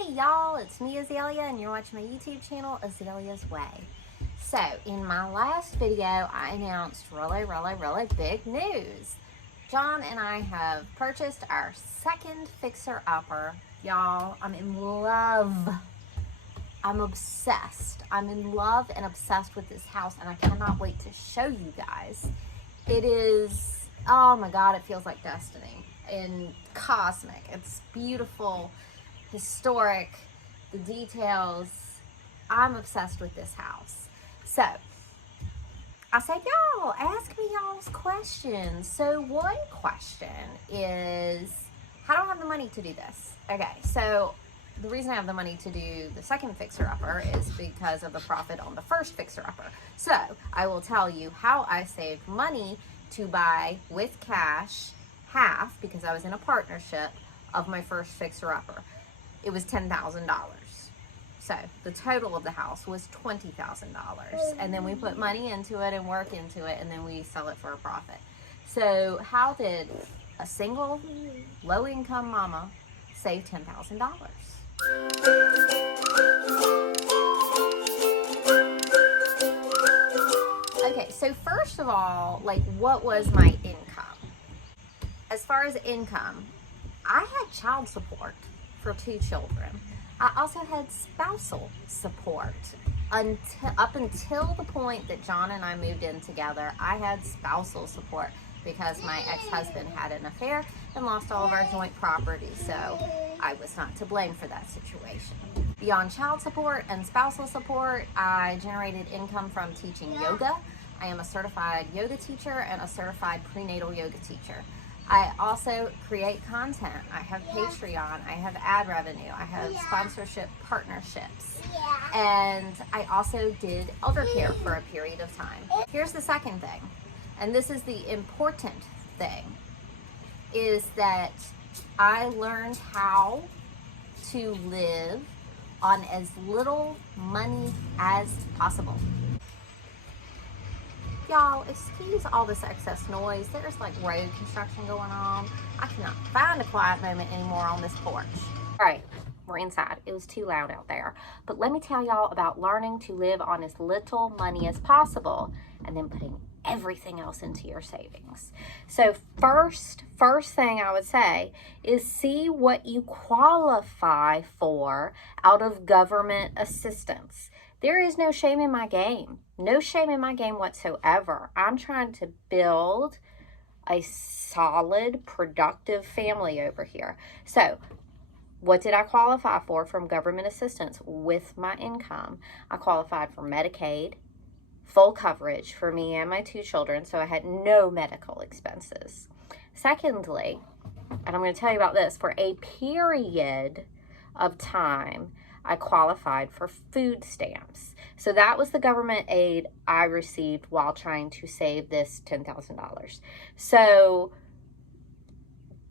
Hey y'all, it's me Azalea and you're watching my YouTube channel, Azalea's Way. So, in my last video, I announced really big news. John and I have purchased our second fixer-upper. Y'all, I'm in love. I'm obsessed. I'm in love and obsessed with this house and I cannot wait to show you guys. It is, oh my God, it feels like destiny and cosmic. It's beautiful, historic, the details. I'm obsessed with this house. So I said, y'all, ask me y'all's questions. So one question is, how do I have the money to do this? Okay, so the reason I have the money to do the second fixer-upper is because of the profit on the first fixer-upper. So I will tell you how I saved money to buy with cash half, because I was in a partnership, of my first fixer-upper. It was $10,000. So the total of the house was $20,000. And then we put money into it and work into it, and then we sell it for a profit. So how did a single low-income mama save $10,000? Okay, so first of all, like, what was my income? As far as income, I had child support for 2 children. I also had spousal support. Up until the point that John and I moved in together, I had spousal support because my ex-husband had an affair and lost all of our joint property, so I was not to blame for that situation. Beyond child support and spousal support, I generated income from teaching yoga. I am a certified yoga teacher and a certified prenatal yoga teacher. I also create content. I have Patreon, I have ad revenue, I have sponsorship partnerships, and I also did elder care for a period of time. Here's the second thing, and this is the important thing, is that I learned how to live on as little money as possible. Y'all, excuse all this excess noise. There's like road construction going on. I cannot find a quiet moment anymore on this porch. All right, we're inside. It was too loud out there. But let me tell y'all about learning to live on as little money as possible and then putting everything else into your savings. So first thing I would say is see what you qualify for out of government assistance. There is no shame in my game. No shame in my game whatsoever. I'm trying to build a solid, productive family over here. So what did I qualify for from government assistance with my income? I qualified for Medicaid, full coverage for me and my 2 children, so I had no medical expenses. Secondly, and I'm going to tell you about this, for a period of time, I qualified for food stamps. So that was the government aid I received while trying to save this $10,000. So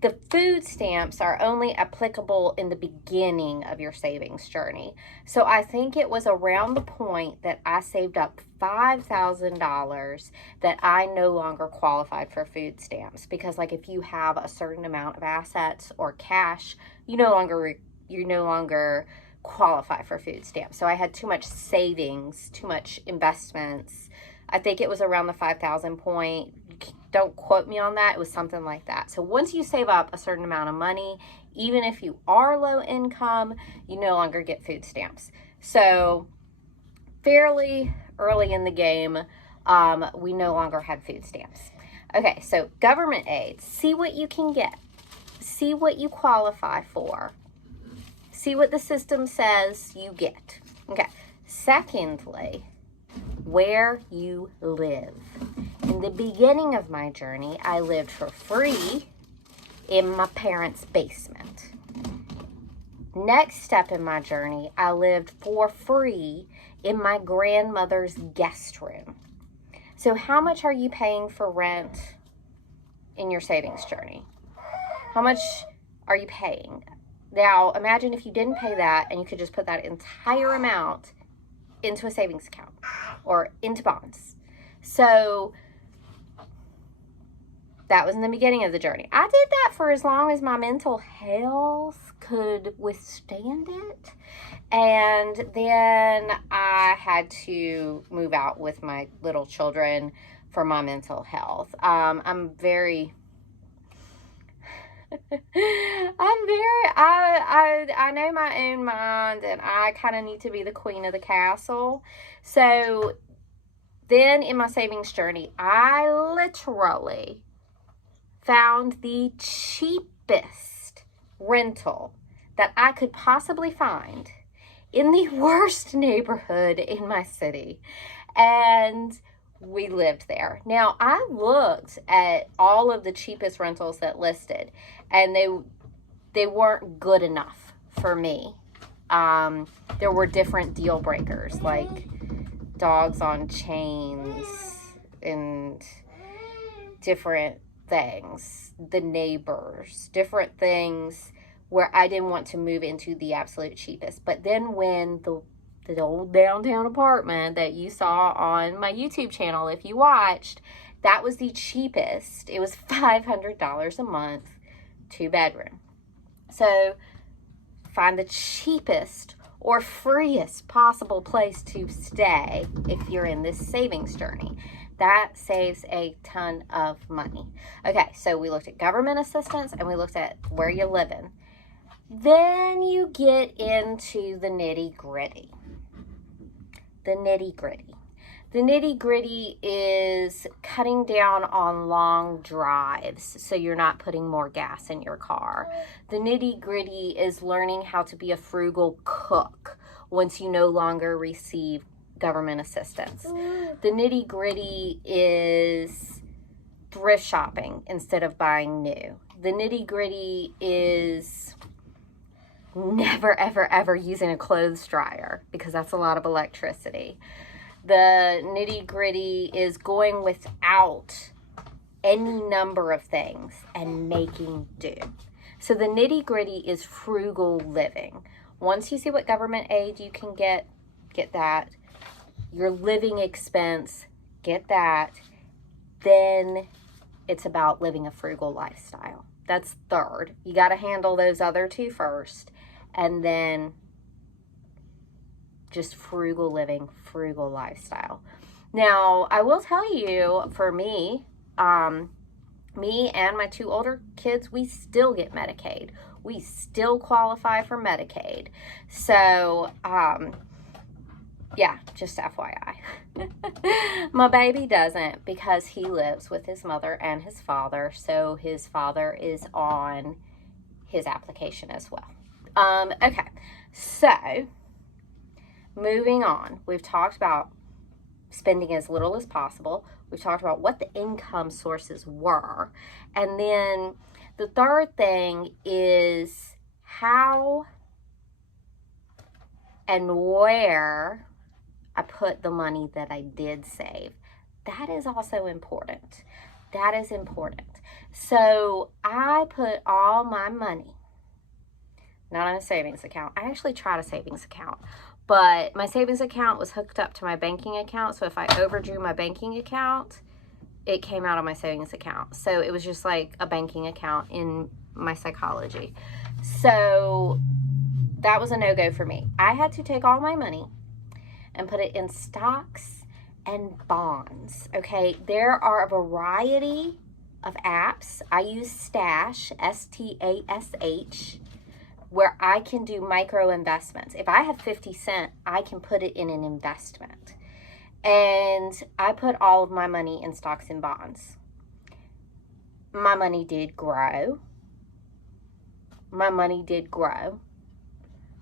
the food stamps are only applicable in the beginning of your savings journey. So I think it was around the point that I saved up $5,000 that I no longer qualified for food stamps, because like if you have a certain amount of assets or cash, you no longer qualify for food stamps. So I had too much savings, too much investments. I think it was around the 5,000 point. Don't quote me on that. It was something like that. So once you save up a certain amount of money, even if you are low income, you no longer get food stamps. So fairly early in the game, we no longer had food stamps. Okay, so government aid, see what you can get. See what you qualify for. See what the system says you get. Okay. Secondly, where you live. In the beginning of my journey, I lived for free in my parents' basement. Next step in my journey, I lived for free in my grandmother's guest room. So how much are you paying for rent in your savings journey? How much are you paying? Now, imagine if you didn't pay that and you could just put that entire amount into a savings account or into bonds. So That was in the beginning of the journey. I did that for as long as my mental health could withstand it. And then I had to move out with my little children for my mental health. I'm very... I know my own mind, and I kind of need to be the queen of the castle. So then in my savings journey, I literally found the cheapest rental that I could possibly find in the worst neighborhood in my city. And we lived there. Now, I looked at all of the cheapest rentals that listed, and they weren't good enough for me. There were different deal breakers, like dogs on chains and different things, the neighbors, different things where I didn't want to move into the absolute cheapest. But then when the old downtown apartment that you saw on my YouTube channel, if you watched, that was the cheapest. It was $500 a month, 2-bedroom. So find the cheapest or freest possible place to stay if you're in this savings journey. That saves a ton of money. Okay, so we looked at government assistance and we looked at where you live in. Then you get into the nitty-gritty. The nitty-gritty. The nitty-gritty is cutting down on long drives so you're not putting more gas in your car. The nitty-gritty is learning how to be a frugal cook once you no longer receive government assistance. The nitty-gritty is thrift shopping instead of buying new. The nitty-gritty is never, ever, ever using a clothes dryer because that's a lot of electricity. The nitty-gritty is going without any number of things and making do. So the nitty-gritty is frugal living. Once you see what government aid you can get that. Your living expense, get that. Then it's about living a frugal lifestyle. That's third. You got to handle those other two first. And then just frugal living, frugal lifestyle. Now, I will tell you, for me, me and my 2 older kids, we still get Medicaid. We still qualify for Medicaid. So, yeah, just FYI. My baby doesn't because he lives with his mother and his father. So his father is on his application as well. Okay, so moving on. We've talked about spending as little as possible. We've talked about what the income sources were. And then the third thing is how and where I put the money that I did save. That is also important. That is important. So I put all my money, not in a savings account. I actually tried a savings account, but my savings account was hooked up to my banking account. So if I overdrew my banking account, it came out of my savings account. So it was just like a banking account in my psychology. So that was a no-go for me. I had to take all my money and put it in stocks and bonds. Okay, there are a variety of apps. I use Stash, S-T-A-S-H, where I can do micro investments. If I have 50 cents, I can put it in an investment. And I put all of my money in stocks and bonds. My money did grow. My money did grow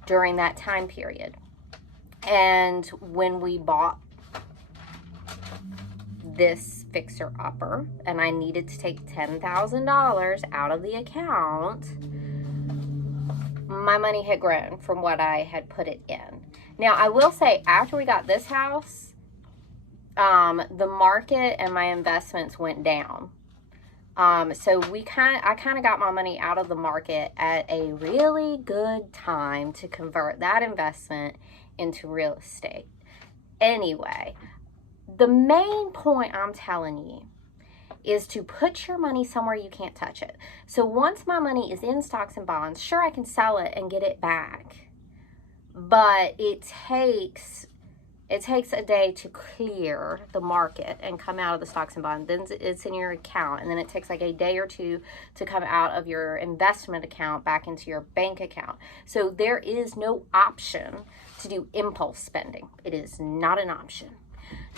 during that time period. And when we bought this fixer-upper and I needed to take $10,000 out of the account, my money had grown from what I had put it in. Now, I will say, after we got this house, the market and my investments went down. So I kind of got my money out of the market at a really good time to convert that investment into real estate. Anyway, the main point I'm telling you is to put your money somewhere you can't touch it. So once my money is in stocks and bonds, sure, I can sell it and get it back, but it takes a day to clear the market and come out of the stocks and bonds. Then it's in your account, and then it takes like a day or two to come out of your investment account back into your bank account. So there is no option to do impulse spending. It is not an option.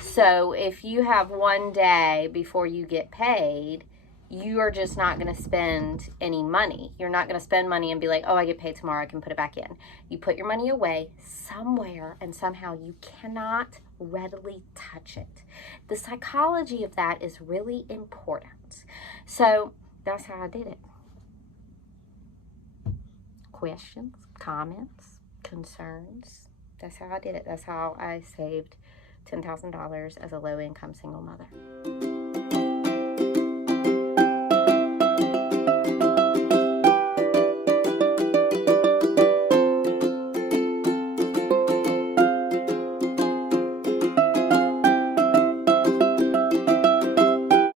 So if you have one day before you get paid, you are just not going to spend any money. You're not going to spend money and be like, oh, I get paid tomorrow, I can put it back in. You put your money away somewhere, and somehow you cannot readily touch it. The psychology of that is really important. So that's how I did it. Questions, comments, concerns? That's how I did it. That's how I saved $10,000 as a low-income single mother.